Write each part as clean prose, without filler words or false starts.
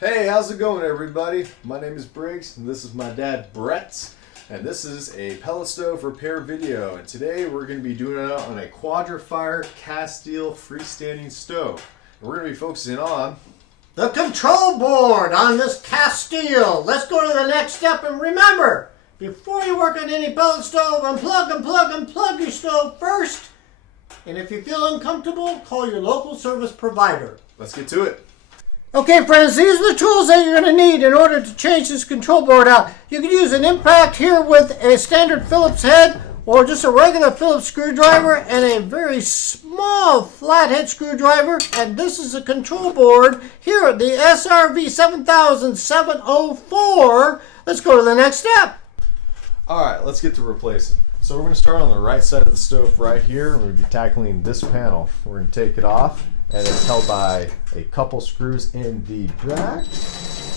Hey, how's it going, everybody? My name is Briggs, and this is my dad, Brett, and this is a pellet stove repair video. And today we're going to be doing it on a Quadra-Fire Castile freestanding stove. And we're going to be focusing on the control board on this Castile. Let's go to the next step, and remember, before you work on any pellet stove, unplug your stove first. And if you feel uncomfortable, call your local service provider. Let's get to it. Okay, friends, these are the tools that you're going to need in order to change this control board out. You can use an impact here with a standard Phillips head or just a regular Phillips screwdriver and a very small flathead screwdriver. And this is a control board here, the SRV 7704. Let's go to the next step. All right, let's get to replacing. So we're going to start on the right side of the stove right here. We're going to be tackling this panel. We're going to take it off, and it's held by a couple screws in the back.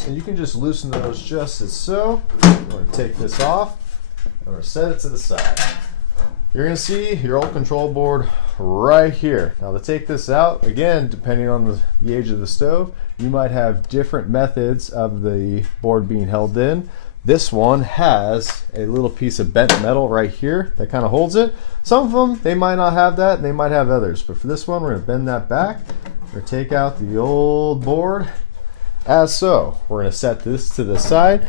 And you can just loosen those just as so. We're going to take this off, and we're going to set it to the side. You're going to see your old control board right here. Now to take this out, again, depending on the age of the stove, you might have different methods of the board being held in. This one has a little piece of bent metal right here that kind of holds it. Some of them, they might not have that, and they might have others. But for this one, we're going to bend that back. We're going to take out the old board as so. We're going to set this to the side.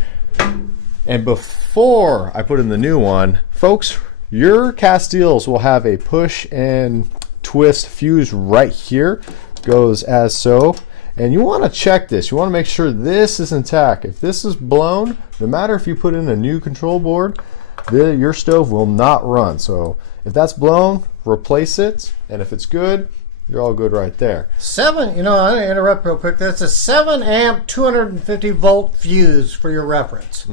And before I put in the new one, folks, your Castiles will have a push and twist fuse right here. Goes as so. And you want to check this. You want to make sure this is intact. If this is blown, no matter if you put in a new control board, your stove will not run. So if that's blown, replace it. And if it's good, you're all good right there. I'm going to interrupt real quick. That's a 7 amp 250 volt fuse for your reference.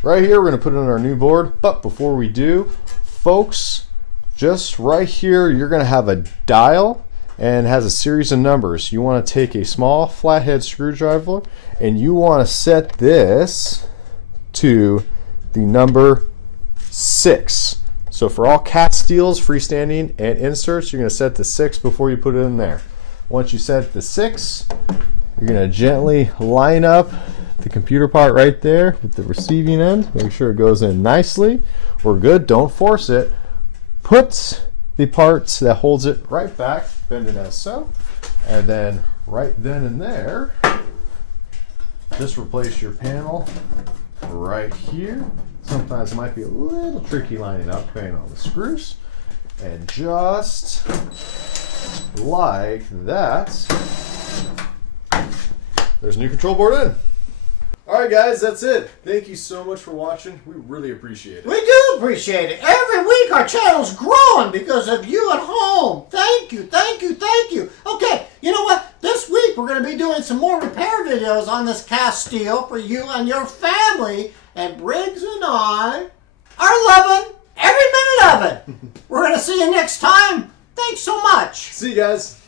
Right here, we're going to put in our new board. But before we do, folks, just right here, you're going to have a dial and has a series of numbers. You want to take a small flathead screwdriver and you want to set this to the number 6. So for all Castiles, freestanding, and inserts, you're going to set the 6 before you put it in there. Once you set the 6, you're going to gently line up the computer part right there with the receiving end. Make sure it goes in nicely. We're good. Don't force it. Put the parts that holds it right back, bend it as so, and then right then and there, just replace your panel right here. Sometimes it might be a little tricky lining up depending on the screws, and just like that, there's a new control board in. Alright guys, that's it. Thank you so much for watching. We really appreciate it. We do appreciate it. Every week our channel's growing because of you at home. Thank you, thank you, thank you. Okay, you know what? This week we're going to be doing some more repair videos on this Castile for you and your family. And Briggs and I are loving every minute of it. We're going to see you next time. Thanks so much. See you guys.